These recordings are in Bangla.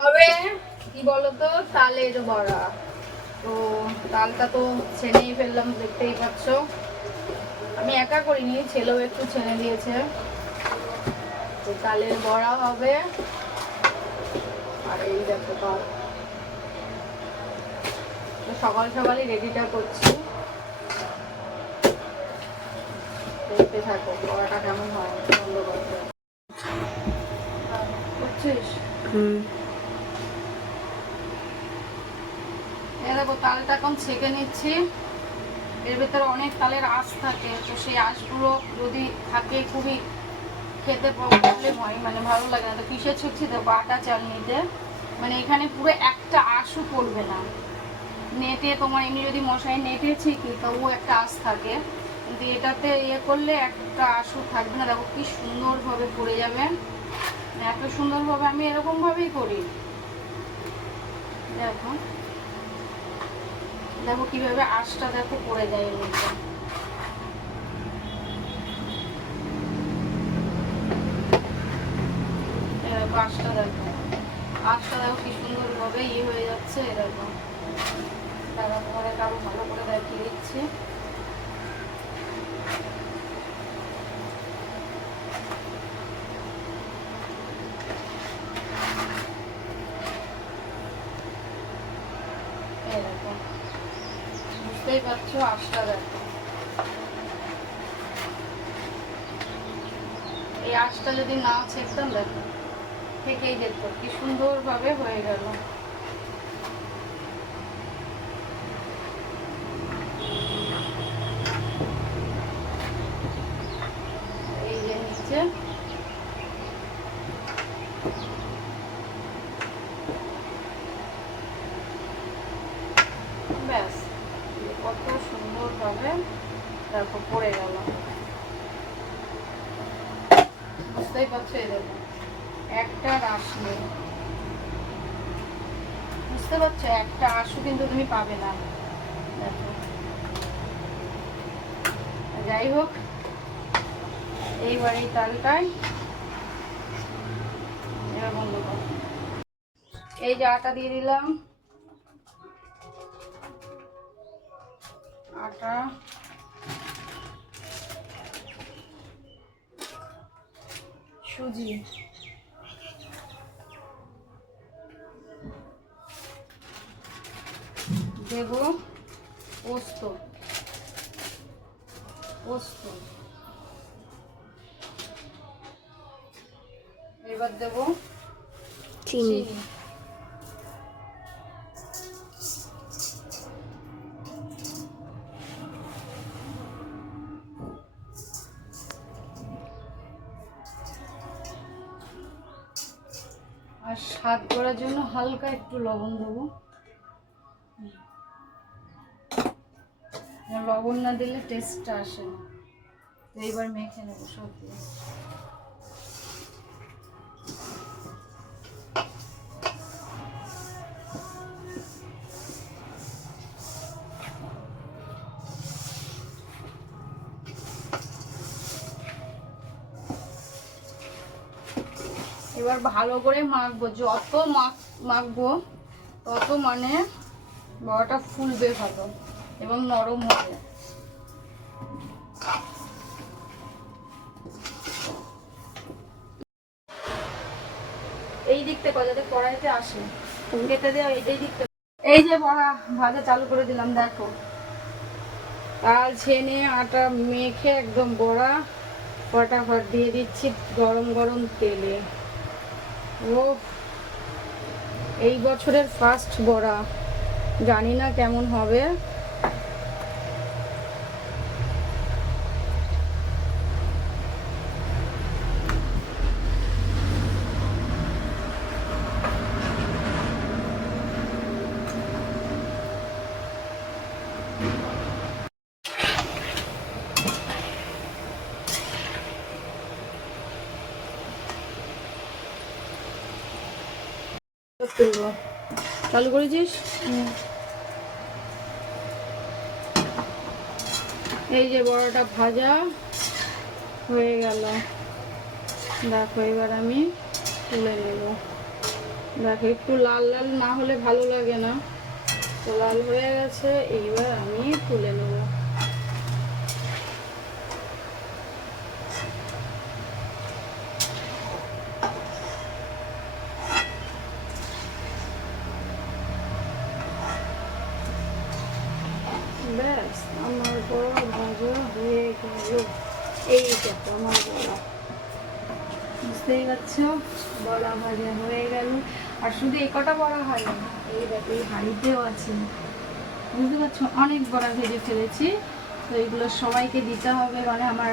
তবে কি বলতো, তালের বড়া। তো তালটা তো ছেনেই ফেললাম, দেখতেই পাচ্ছ। আমি একা করিনি, ছেলেও একটু ছেনে দিয়েছে। তো তালের বড়া হবে। আর এই দেখো তাল, তো সকাল সকালই রেডিটা করছি। দেখতে থাকো বড়াটা কেমন হয়। বন্ধ করতে বুঝছিস? দেখো তালটা এখন ছেঁকে নিচ্ছি। এর ভেতরে অনেক তালের আঁশ থাকে, তো সেই আঁশগুলো যদি থাকে খুবই খেতে প্রবলেম হয়, মানে ভালো লাগে না। তো কিসে ছুটছি দেখো, আটা চালনিতে, মানে এখানে পুরো একটা আঁশও পড়বে না। নেটে তোমার এমনি যদি মশাই নেটেছি কি, তবুও একটা আঁশ থাকে, কিন্তু এটাতে ইয়ে করলে একটা আঁশও থাকবে না। দেখো কি সুন্দরভাবে পড়ে যাবে, এত সুন্দরভাবে আমি এরকমভাবেই করি। দেখো দেখো কিভাবে আঁশটা দেখো পড়ে যায় এর মধ্যে। এরকম আঁশটা দেখো, আঁশটা দেখো কি সুন্দরভাবে ইয়ে হয়ে যাচ্ছে। এরকম দাদা তোমাদের আরো ভালো করে দেখিয়ে দিচ্ছি। এরকম বুঝতেই পারছো আঁশটা দেখো। এই আঁশটা যদি না ছেঁকতাম, দেখো থেকেই দেখো কি সুন্দরভাবে হয়ে গেল। এই যে নিচে ব্যাস, কত সুন্দরভাবে দেখো পড়ে গেল। বুঝতেই পারছো, এই দেখো একটা আঁশ নেই। বুঝতে পারছো, একটা আঁশও কিন্তু তুমি পাবে না। দেখো, যাই হোক, এইবার এই তালটায় এরকম দেবো। এই যে আটা দিয়ে দিলাম, আটা, সুজি, দেব পোস্ত, পোস্ত, এবার দেব চিনি। আর স্বাদ করার জন্য হালকা একটু লবণ দেবো। লবণ না দিলে টেস্টটা আসে না। তো এইবার মেখে নেবো সব দিয়ে। এবার ভালো করে মাখবো, যত মাখবো তত মানে বড়াটা ফুলবে ভালো এবং নরম হবে। এই দিকতে যাতে কড়াইতে আসে, কেটে দেওয়া এই দিকতে। এই যে বড়া ভাজা চালু করে দিলাম, দেখো তাল ছেনে আটা মেখে একদম বড়া ফটাফট দিয়ে দিচ্ছি গরম গরম তেলে। ও এই বছরের ফার্স্ট বড়া, জানি না কেমন হবে। চালু করেছিস? এই যে বড়াটা ভাজা হয়ে গেল, দেখো এবার আমি তুলে নেব। দেখো একটু লাল লাল না হলে ভালো লাগে না, তো লাল হয়ে গেছে, এইবার আমি তুলে নেব। ব্যাস আমার বড়া ভাজা হয়ে গেল। এই দেখো আমার বড়া, বুঝতেই পারছো, বড়া ভাজা হয়ে গেল। আর শুধু এই কটা বড়া হয়নি, এই দেখো এই হাঁড়িতেও আছে, বুঝতে পারছো, অনেক বড়া ভেজে ফেলেছি। তো এগুলো সবাইকে দিতে হবে, মানে আমার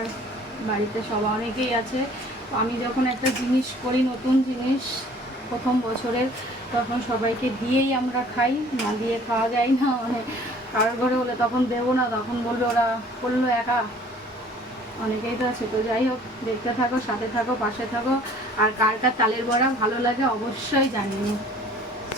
বাড়িতে সবাই অনেকেই আছে। তো আমি যখন একটা জিনিস করি, নতুন জিনিস প্রথম বছরের, তখন সবাইকে দিয়েই আমরা খাই, না দিয়ে খাওয়া যায় না। মানে কারোর ঘরে হলে তখন দেবো না, তখন বলবে ওরা করলো একা, অনেকেই তো আছে। তো যাই হোক, দেখতে থাকো, সাথে থাকো, পাশে থাকো। আর কার কার তালের বড়া ভালো লাগে অবশ্যই জানিও।